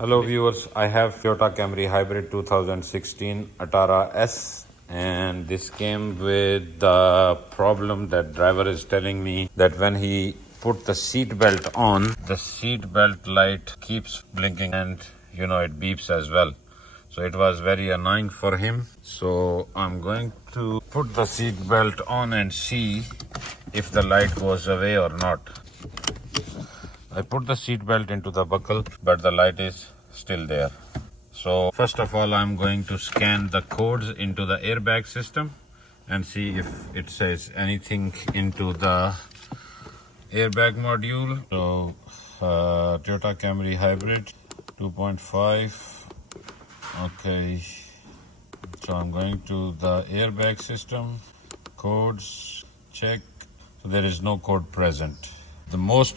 Hello viewers, I have Toyota Camry Hybrid 2016 Atara S, and this came with the problem that driver is telling me that when he put the seat belt on, the seat belt light keeps blinking and it beeps as well. So it was very annoying for him. So I'm going to put the seat belt on and see if the light goes away or not. I put the seat belt into the buckle, but the light is still there. So first of all, I'm going to scan the codes into the airbag system and see if it says anything into the airbag module. So Toyota Camry Hybrid 2.5. Okay. So I'm going to the airbag system, codes, check. So there is no code present. The most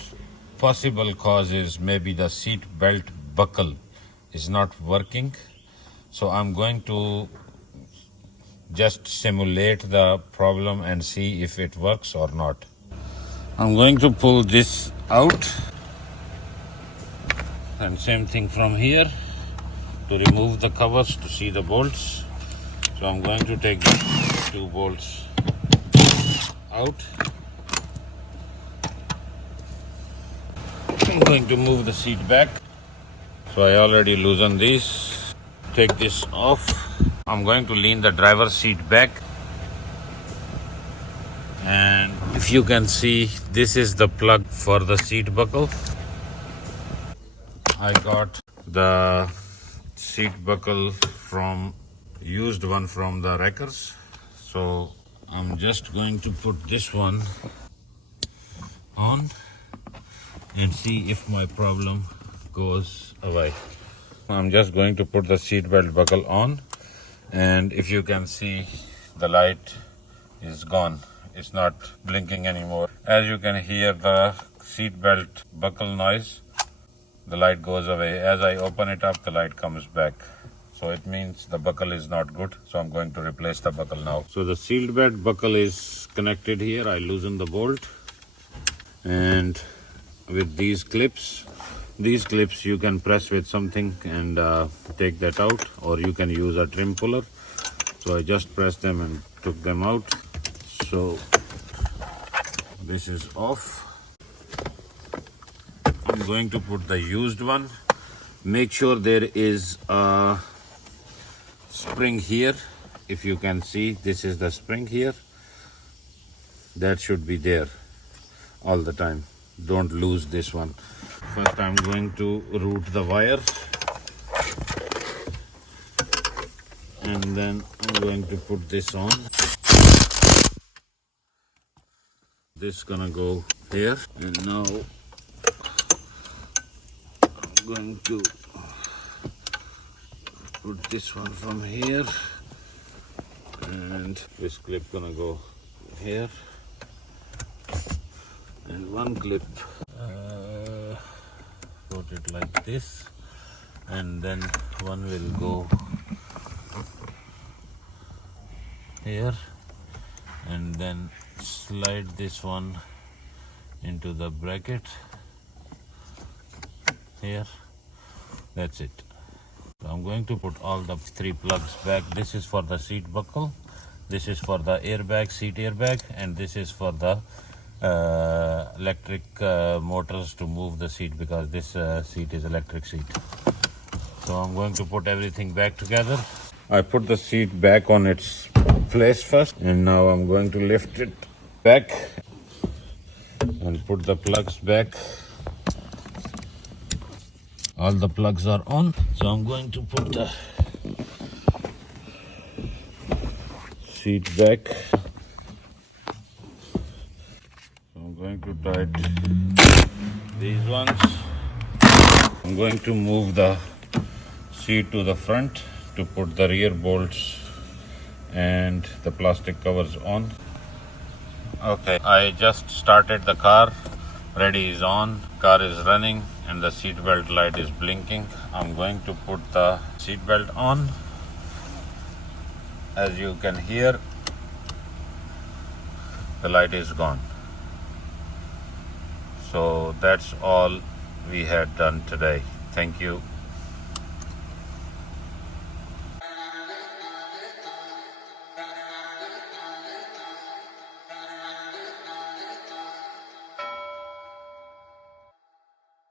possible cause is maybe the seat belt buckle is not working. So I'm going to just simulate the problem and see if it works or not. I'm going to pull this out, and same thing from here to remove the covers to see the bolts. So I'm going to take the two bolts out. I'm going to move the seat back. So I already loosened these. Take this off. I'm going to lean the driver's seat back. And if you can see, this is the plug for the seat buckle. I got the seat buckle from used one from the wreckers. So I'm just going to put this one on and see if my problem goes away. I'm just going to put the seatbelt buckle on, and if you can see, the light is gone. It's not blinking anymore. As you can hear the seatbelt buckle noise, the light goes away. As I open it up, the light comes back. So it means the buckle is not good. So I'm going to replace the buckle now. So the seatbelt buckle is connected here. I loosen the bolt, and with these clips you can press with something and take that out, or you can use a trim puller. So I just pressed them and took them out. So this is off. I'm going to put the used one. Make sure there is a spring here. If you can see, this is the spring here. That should be there all the time. Don't lose this one. First I'm going to route the wire, and then I'm going to put this on. This gonna go here, and now I'm going to put this one from here, and this clip gonna go here, and one clip put it like this, and then one will go here, and then slide this one into the bracket here. That's it. So I'm going to put all the three plugs back. This is for the seat buckle, this is for the airbag, seat airbag, and this is for the electric motors to move the seat, because this seat is electric seat. So I'm going to put everything back together. I put the seat back on its place first, and now I'm going to lift it back and put the plugs back. All the plugs are on. So I'm going to put the seat back. I'm going to tighten these ones. I'm going to move the seat to the front to put the rear bolts and the plastic covers on. Okay, I just started the car. Ready is on, car is running, and the seat belt light is blinking. I'm going to put the seat belt on. As you can hear, the light is gone. So that's all we had done today. Thank you.